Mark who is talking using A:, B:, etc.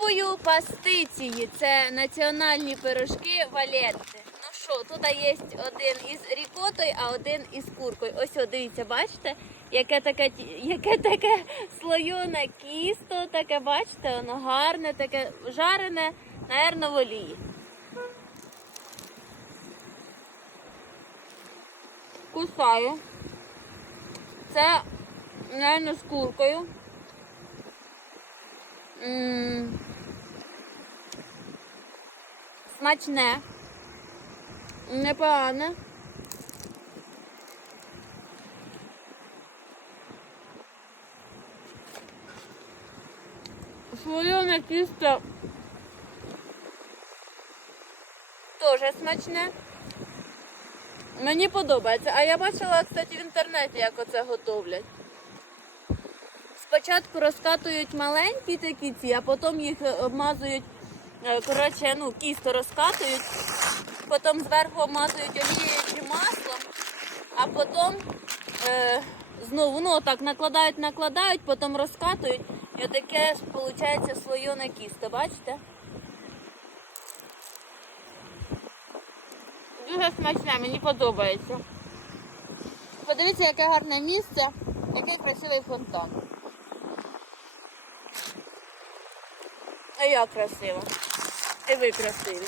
A: Пробую пастиції. Це національні пирожки Валетти. Ну що, тут є один із рікотою, а один із куркою. Ось о, дивіться, бачите, яке таке, яке таке слоєне кісто, таке, бачите, воно гарне, таке жарене, наверно, в олії. Кусаю. Це, наверно, з куркою. М, Смачне. Непогане. Слоєне тісто теж смачне. Мені подобається. А я бачила, кстати, в інтернеті, як оце готовлять. Спочатку розкатують маленькі такі ці, а потім їх обмазують, коротше, ну, кісто розкатують, потім зверху обмазують олією чи маслом, а потім е, знову ну, отак накладають, накладають, потім розкатують. І отаке виходить слоєне кісто, бачите? Дуже смачне, мені подобається. Подивіться, яке гарне місце, який красивий фонтан. А я красива. І ви красиві.